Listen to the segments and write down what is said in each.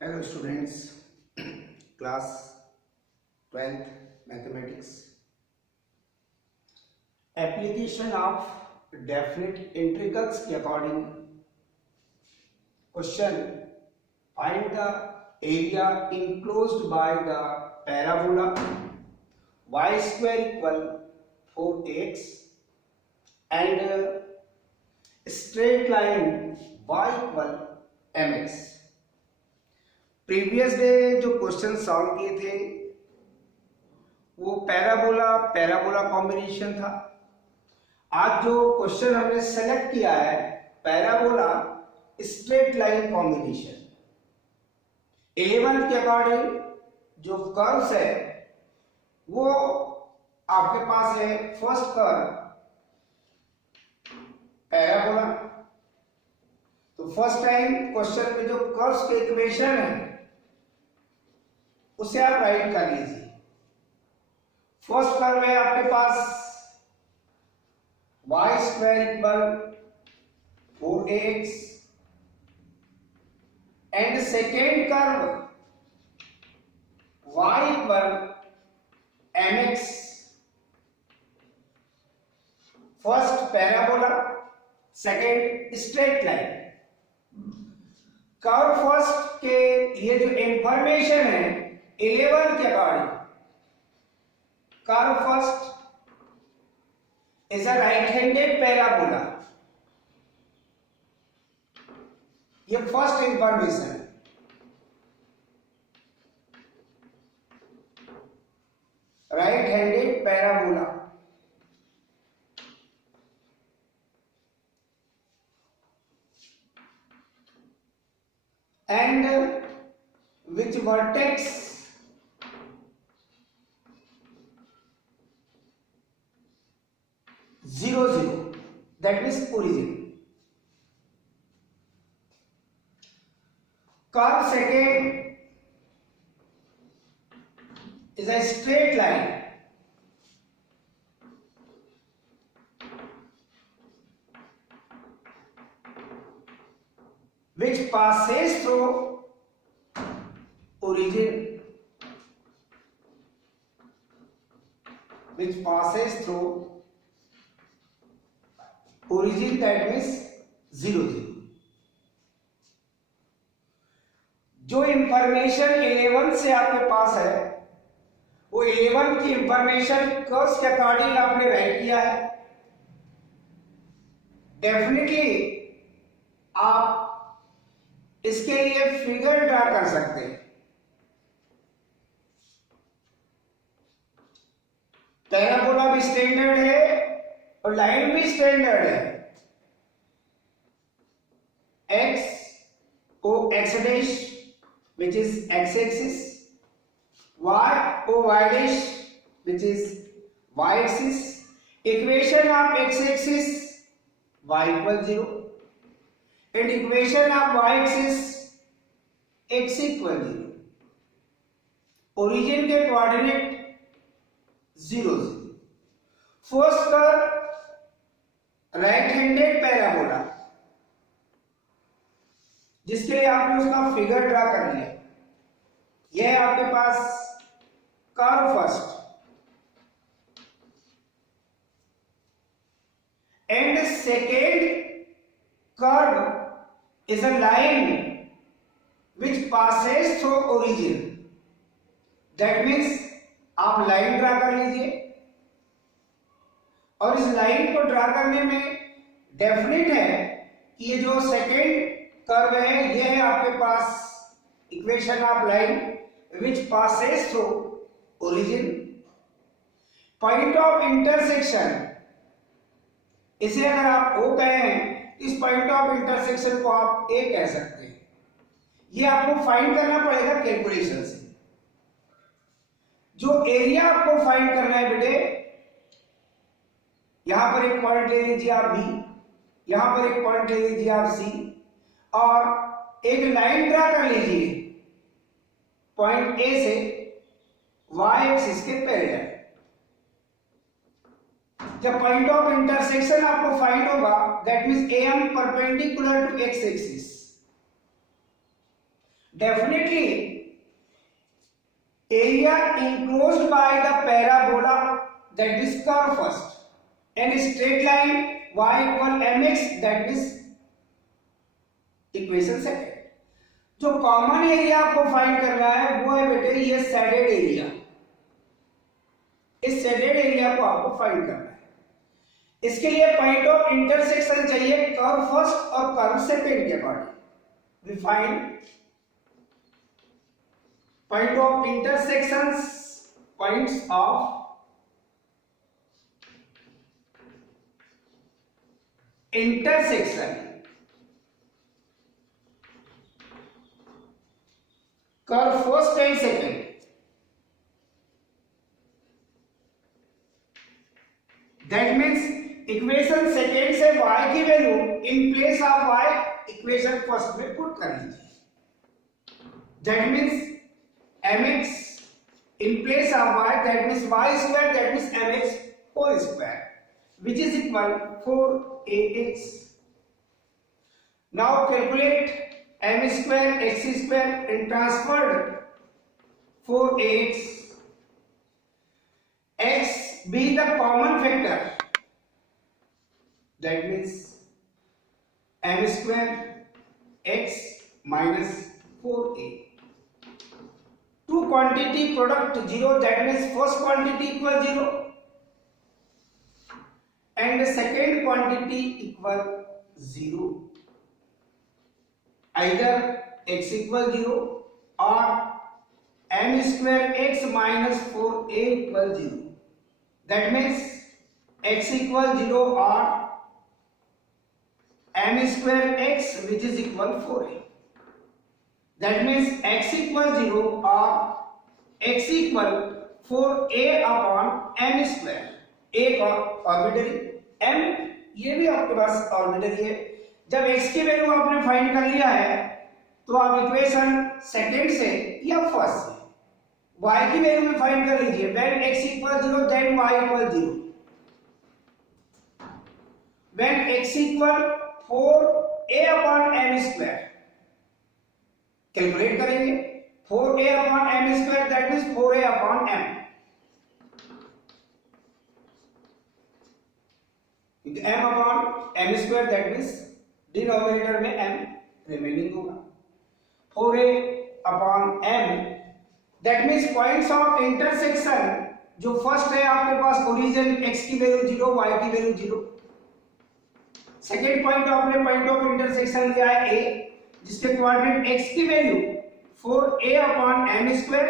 Hello students, class 12th mathematics. Application of definite integrals के according question, find the area enclosed by the parabola y square equal 4x and straight line y equal mx. Previous day जो question solve किए थे वो parabola combination था। आज जो question हमने select किया है पैराबोला स्ट्रेट लाइन कॉम्बिनेशन। 11 के अकॉर्डिंग जो कर्व्स है वो आपके पास है। फर्स्ट कर्व पैराबोला, तो फर्स्ट टाइम क्वेश्चन में जो कर्व्स के इक्वेशन है उसे आप राइट कर लीजिए। फर्स्ट कर्व है आपके पास y square equal 4ax and second curve y equal mx। First parabola, second straight line. Curve first के लिए जो इंफॉर्मेशन है 11 के according, curve first is a right handed parabola. ये फर्स्ट इंफॉर्मेशन है। Right handed parabola. And which vertex zero zero, that means origin. Curve second is a straight line which passes through origin, which passes through origin, that means 0 0। जो information 11 से आपके पास है वो 11 की information curves के according आपने right किया है। डेफिनेटली आप इसके लिए फिगर ड्रा कर सकते हैं। पैराबोला भी स्टैंडर्ड है और लाइन भी स्टैंडर्ड है। x o x dash which is x axis, y o y dash which is y axis, equation of x axis y equal 0 and equation of y axis x equal 0। origin के coordinate 0 0। First curve right handed parabola जिसके लिए आपने उसका figure draw कर लिया। यह है आपके पास curve first and second curve is a line which passes through origin, that means आप लाइन ड्रा कर लीजिए और इस लाइन को ड्रा करने में डेफिनेट है कि ये जो सेकेंड कर्व है ये है आपके पास equation of line which passes through origin। Point of intersection, इसे अगर आप O कहें इस पॉइंट ऑफ इंटरसेक्शन को आप ए कह सकते हैं। ये आपको फाइंड करना पड़ेगा कैलकुलेशन से। जो एरिया आपको फाइंड करना है बेटे, यहां पर एक पॉइंट ले लीजिए आप बी, यहां पर एक पॉइंट ले लीजिए आप सी और एक लाइन ड्रा कर लीजिए पॉइंट ए से वाई एक्सिस के पैरेलल। जब पॉइंट ऑफ इंटरसेक्शन आपको फाइंड होगा that means AM perpendicular to x axis. Definitely area enclosed by the parabola, that is curve first, and straight line y equal mx, that is equation second. जो common area आपको find करना है वो है बेटे ये shaded area. इस shaded area को आपको फाइंड करना है. इसके लिए पॉइंट ऑफ इंटरसेक्शन चाहिए कर्व फर्स्ट और कर्व सेकंड के according. We find point of intersections, points of intersection curve first and second. That means equation second से y की value in place of y equation first में put कर लीजिए. That means mx in place of y, that means y square, that means mx whole square, which is equal 4ax. Now calculate m square x square and transferred 4ax. X be the common factor, that means m square x minus 4a. Two quantity product 0, that means first quantity equal 0 and the second quantity equal 0. Either x equal 0 or m square x minus 4a equal 0. That means x equal 0 or m square x, which is equal 4a. That means x equal 0 or x equal 4a upon m square. a arbitrary, m ये भी आपके पास arbitrary है. जब x की value आपने find कर लिया है तो आप इक्वेशन सेकंड से या फर्स्ट से y की वैल्यू में फाइंड कर लीजिए. when x equal 0 then y equal 0. when x equal 4a upon m square calculate करेंगे. 4a upon m square, that means 4a upon m. m upon m square, that means denominator में m remaining होगा. 4a upon m, that means points of intersection जो first है आपके पास origin x की value 0, y की value 0. Second point आपने point of intersection लिया है a, जिसके कोऑर्डिनेट x की value 4a upon m square,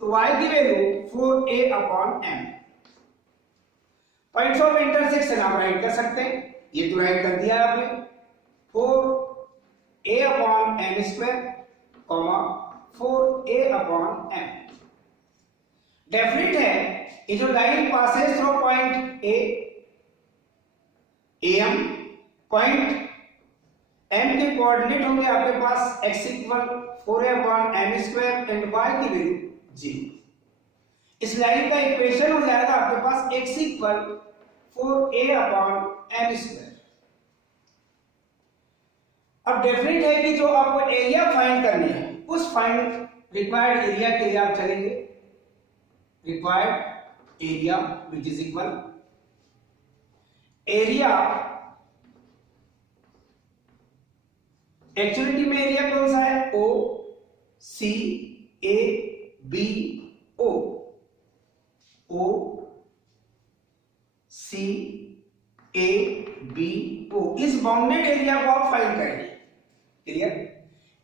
तो y की value 4a upon m. Points of intersection आप राइट कर सकते हैं. ये तो राइट कर दिया आपने. 4a upon m square, 4a upon m. Definite है ये जो line passes through point a, am, point m के कोऑर्डिनेट होंगे आपके पास x equal 4a upon m square and y की वैल्यू 0. इस लाइन का इक्वेशन हो जाएगा आपके पास x equal 4a upon m square. अब डेफिनेट है कि जो आपको एरिया फाइंड करनी है उस फाइंड रिक्वायर्ड एरिया के लिए आप चलेंगे. Required area which is equal area, actuality में एरिया कौन सा है? O C A B O. O C A B O. इस बाउंडेड एरिया को आप फाइंड करेंगे. क्लियर?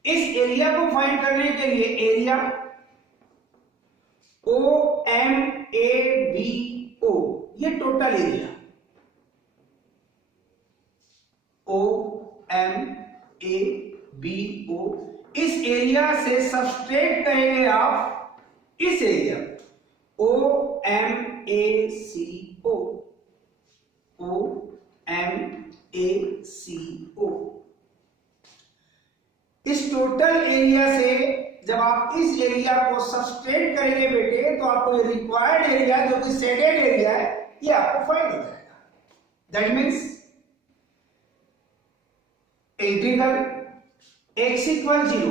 इस एरिया को फाइंड करने के लिए area O M A B O, ये total area O M A B O, इस एरिया से सबट्रैक्ट करेंगे आप इस area O M A C O. O M A C O. इस टोटल एरिया से जब आप इस एरिया को सबट्रैक्ट करेंगे बेटे तो आपको ये रिक्वायर्ड एरिया जो कि शेडेड एरिया है ये आपको फाइंड हो जाएगा. That means integral x equal 0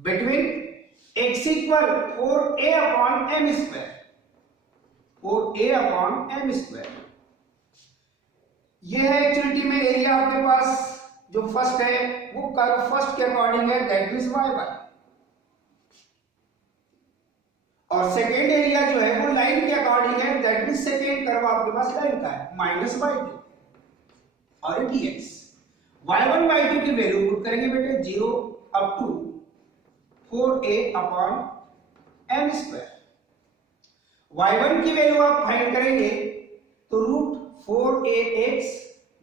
between x equal 4a upon m square, 4a upon m square। यह है एक्चुअलिटी में एरिया आपके पास जो फर्स्ट है वो कर्व फर्स्ट के अकॉर्डिंग है, दैट मींस y बाय, और सेकेंड एरिया जो है वो लाइन के अकॉर्डिंग है, दैट मींस सेकेंड कर्व आपके पास लाइन का है -y2 और dx। y1 y2 की वैल्यू पुट करेंगे बेटे 0 up to 4a upon m square. y1 की वैल्यू आप फाइंड करेंगे तो root 4ax,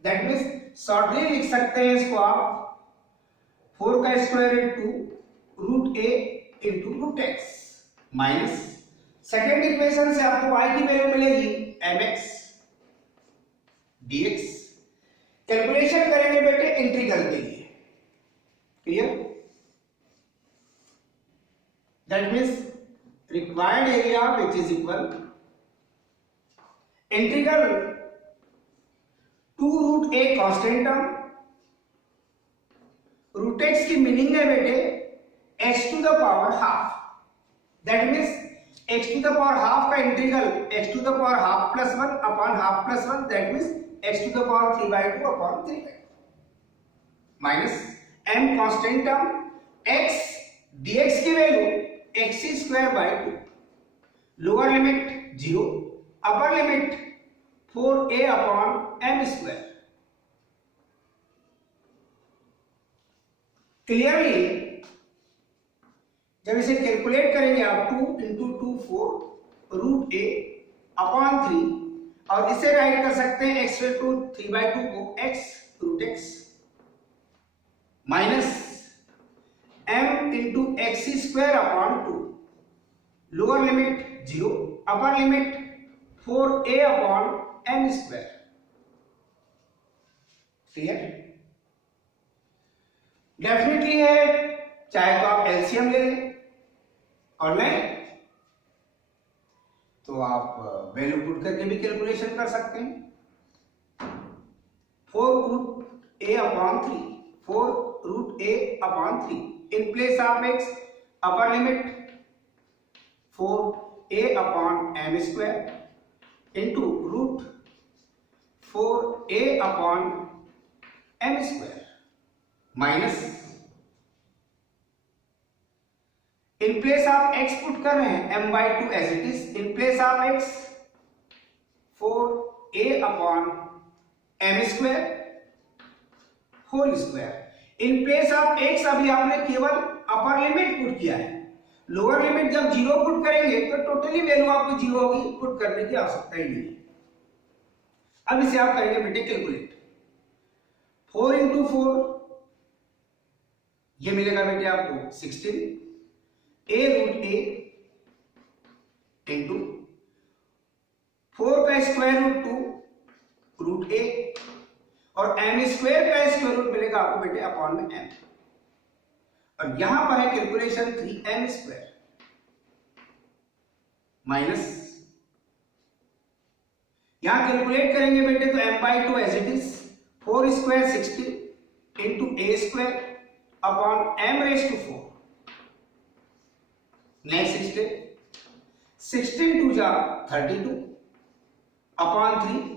that means shortly लिख सकते हैं इसको आप 4 का square into root a into root x minus second equation से आपको y की वैल्यू मिलेगी mx dx। कैलकुलेशन करेंगे बेटे इंटीग्रल के लिए, clear? That means required area which is equal integral to root a constant term, root x की meaning है बेटे x to the power half, that means x to the power half का integral x to the power half plus 1 upon half plus 1, that means x to the power 3/2 upon 3/2 minus m constant term x dx की value x square by 2, lower limit 0, upper limit 4a upon m square. Clearly जब इसे calculate करेंगे आप 2 into 2 4 root a upon 3, और इसे right कर सकते हैं x टू 3/2 को x root x minus m into X square upon 2, lower limit 0, upper limit 4a upon m square. Clear? Definitely है, चाहे तो आप एलसीएम ले लें और नहीं तो आप वैल्यू पुट करके भी कैलकुलेशन कर सकते हैं। 4 root a upon 3, 4 root a upon 3 in place of x, upper limit 4a upon m square into root 4a upon m square minus in place of x put कर रहे हैं m/2 as it is, in place of x 4a upon m square whole square. In place of x अभी आपने केवल upper limit put किया है, lower limit जब 0 put करेंगे तो टोटली वैल्यू आपको 0 होगी, पुट करने की आवश्यकता ही नहीं है। अब इसे आप करेंगे बेटे कैलकुलेट, 4 इंटू 4 ये मिलेगा बेटे आपको 16 a रूट a इंटू 4 का स्क्वायर रूट 2 रूट a और m स्क्वायर का स्क्वायर रूट मिलेगा आपको बेटे अपॉन में m, और यहां पर है कैलकुलेशन 3m स्क्वायर माइनस यहां कैलकुलेट करेंगे बेटे तो m/2 as it is 4 square 60 into a square upon m raise to 4। Next step 16 to जा 32 upon 3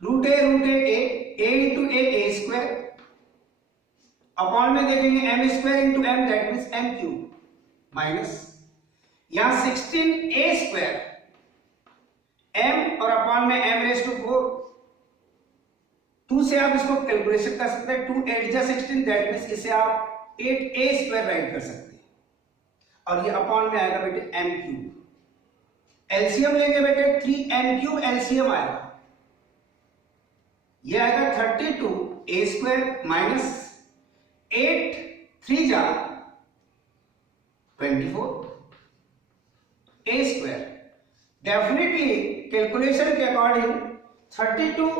root a into a square upon में देखेंगे m square into m, that means m cube minus यहां 16a square m और upon में m raise to 4, 2 से आप इसको calculation कर सकते हैं, 2 8 जा 16, दैट मींस इसे आप 8a स्क्वायर राइट कर सकते हैं, और ये अपॉन में आएगा बेटे m क्यूब। एलसीएम लेंगे बेटे 3m क्यूब एलसीएम आएगा, ये आएगा 32a स्क्वायर माइनस 8 3 जा 24 a स्क्वायर। डेफिनेटली कैलकुलेशन के according 32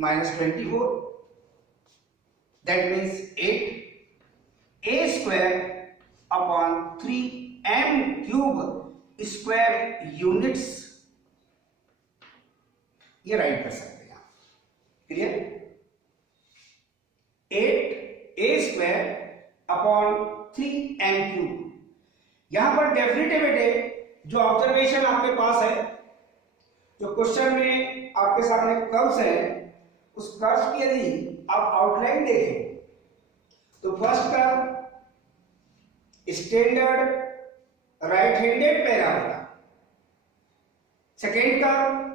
minus 24 that means 8 a square upon 3m cube square units, ये राइट कर सकते हैं आप। Clear? 8a square upon 3n3। यहां पर डेफिनेट है बेटे, जो ऑब्जर्वेशन आपके पास है, जो क्वेश्चन में आपके सामने कर्व्स है, उस कर्व की यदि आप आउटलाइन देखें तो first curve standard right handed parabola, second curve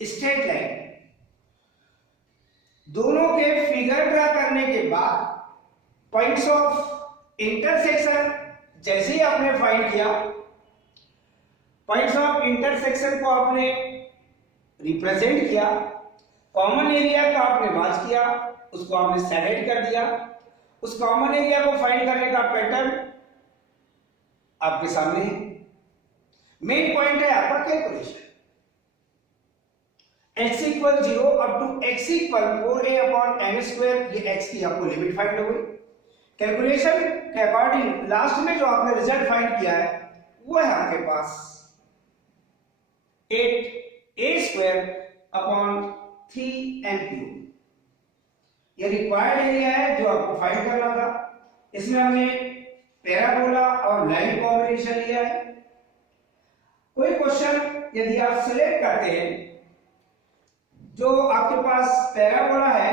straight line. दोनों के फिगर ड्रा करने के बाद पॉइंट्स ऑफ इंटरसेक्शन जैसे ही आपने फाइंड किया, पॉइंट्स ऑफ इंटरसेक्शन को आपने रिप्रेजेंट किया, कॉमन एरिया का आपने मार्क किया, उसको आपने सेलेक्ट कर दिया। उस कॉमन एरिया को फाइंड करने का पैटर्न आपके सामने है। मेन पॉइंट है आपका calculation. x equal 0 up to x equal 4a upon m square, ये x की आपको लिमिट फाइंड हो गई। कैलकुलेशन के अकॉर्डिंग लास्ट में जो आपने रिजल्ट फाइंड किया है वो है आपके पास 8a स्क्वायर अपॉन 3n3। ये रिक्वायर्ड एरिया है जो आपको फाइंड करना था। इसमें हमने पैराबोला और लाइन कॉम्बिनेशन लिया है। कोई क्वेश्चन यदि आप सेलेक्ट करते हैं, जो आपके पास पैराबोला है,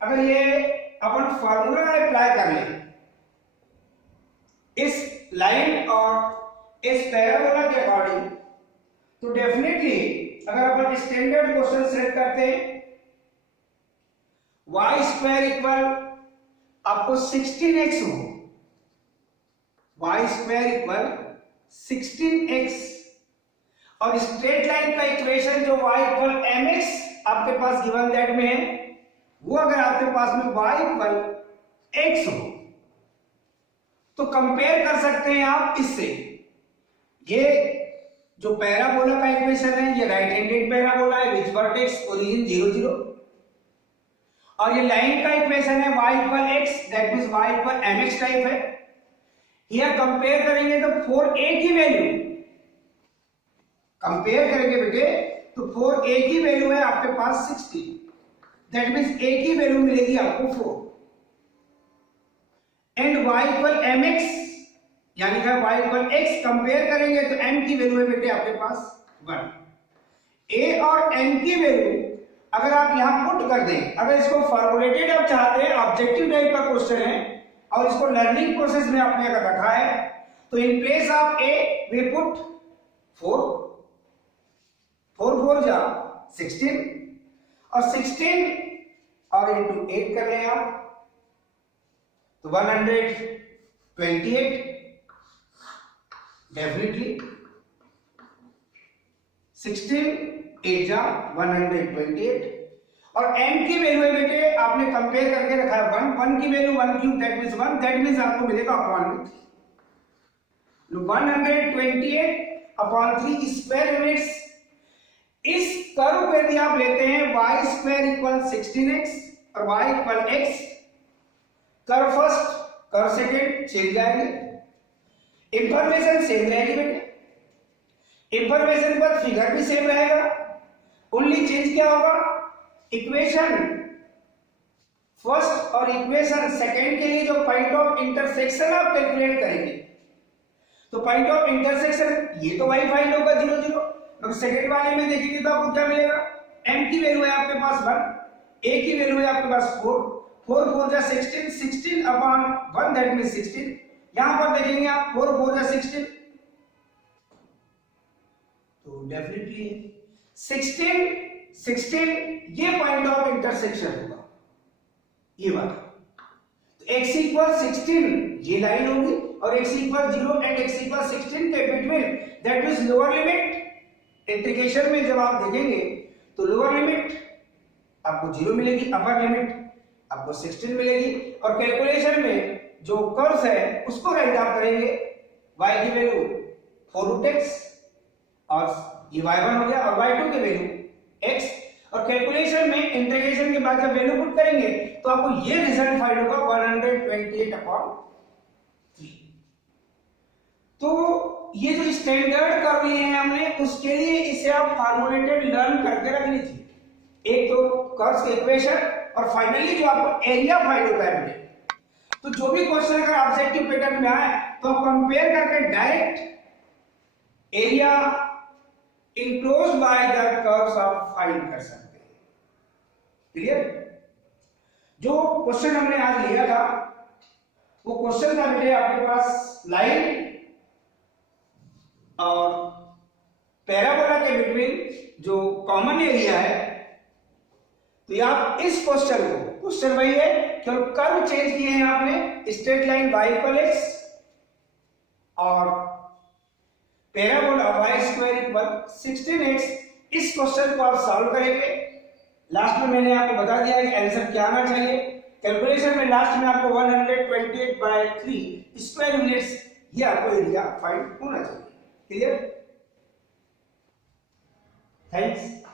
अगर ये अपन फार्मूला अप्लाई कर लें इस लाइन और इस पैराबोला के अकॉर्डिंग, तो डेफिनेटली अगर अपन स्टैंडर्ड क्वेश्चन सेलेक्ट करते हैं, y स्क्वायर इक्वल आपको 16x हो, y स्क्वायर इक्वल 16x, और स्ट्रेट लाइन का इक्वेशन जो y इक्वल mx आपके पास गिवन दैट में है, वो अगर आपके पास में y इक्वल x हो तो कंपेयर कर सकते हैं आप इससे। ये जो पैराबोला का इक्वेशन है, ये राइट हैंडेड पैराबोला है विच वर्टेक्स ओरिजिन 0 0, और ये लाइन का इक्वेशन है y equal x, that means y equal mx type है। यह कंपेयर करेंगे तो 4a की वैल्यू कंपेयर करेंगे बेटे, तो 4a की वैल्यू है आपके पास 60, दैट मींस a की वैल्यू मिलेगी आपको 4, एंड y इक्वल mx यानी कि y इक्वल x कंपेयर करेंगे तो n की वैल्यू है बेटे आपके पास 1। a और n की वैल्यू अगर आप यहां पुट कर दें, अगर इसको फॉर्मुलेटेड आप चाहते हैं, ऑब्जेक्टिव टाइप का क्वेश्चन है और इसको लर्निंग प्रोसेस में आपने अगर रखा है, तो in place of a we put 4 4 जा 16 और 16 और इनटू 8 कर लें आप तो 128 डेफिनेटली 16 8 जा 128, और n की वैल्यू है बेटे आपने कंपेयर करके रखा है 1 की value 1 cube that means 1, that means आपको मिलेगा अपॉन 128 अपॉन 3 स्क्वायर यूनिट्स। इस कर्व पे भी आप लेते हैं y स्क्वायर इक्वल 16x और y equal x, curve first curve second change जाएंगे, इंफॉर्मेशन सेम रहेगी बेटे, इंफॉर्मेशन पर फिगर भी सेम रहेगा, ओनली चेंज क्या होगा, इक्वेशन फर्स्ट और इक्वेशन सेकंड के लिए जो पॉइंट ऑफ इंटरसेक्शन आप कैलकुलेट करेंगे, तो पॉइंट ऑफ इंटरसेक्शन ये तो y फाइंड होगा 0 0, मगर सेकंड वाले में देखेंगे तो आपको क्या मिलेगा, m की वैल्यू है आपके पास 1, a की वैल्यू है आपके पास 4 4 जा 16 16 अपॉन 1 दैट मींस 16, यहां पर देखेंगे आप 4 जा 16, तो डेफिनेटली 16 ये पॉइंट ऑफ इंटरसेक्शन होगा, ये बात। तो x इक्वल 16 ये लाइन होगी और x equal 0 and x equal 16 के between, that means lower limit integration में जब आप देखेंगे तो लोअर लिमिट आपको 0 मिलेगी, अपर लिमिट आपको 16 मिलेगी, और कैलकुलेशन में जो कर्व्स है उसको राइट आप करेंगे, y की वैल्यू 4√x और ये y1 हो गया और y2 की वैल्यू x, और कैलकुलेशन में इंटीग्रेशन के बाद जब वैल्यू पुट करेंगे तो आपको ये रिजल्ट फाइंड होगा 128 अपॉन 3। तो ये जो स्टैंडर्ड कर्व लिए हैं हमने, उसके लिए इसे आप फॉर्मुलेटेड लर्न करके रख लीजिए, एक तो कर्व्स के इक्वेशन और फाइनली जो आपको एरिया फाइंड होता है बेटे, तो जो भी क्वेश्चन अगर ऑब्जेक्टिव पैटर्न में आए तो आप कंपेयर करके direct area enclosed by the curves आप फाइंड कर सकते हैं। क्लियर? जो क्वेश्चन हमने आज लिया था वो क्वेश्चन था बेटे आपके पास लाइन और पैराबोला के बिटवीन जो कॉमन एरिया है। तो ये आप इस क्वेश्चन को, क्वेश्चन वही है, केवल कर्व चेंज किए हैं आपने, straight line y equal x और parabola y square equal 16x। इस क्वेश्चन को आप सॉल्व करेंगे। लास्ट में मैंने आपको बता दिया कि आंसर क्या आना चाहिए। कैलकुलेशन में लास्ट में आपको 128/3 स्क्वायर यूनिट्स ये आपको एरिया फाइंड होना चाहिए। क्लियर? थैंक्स।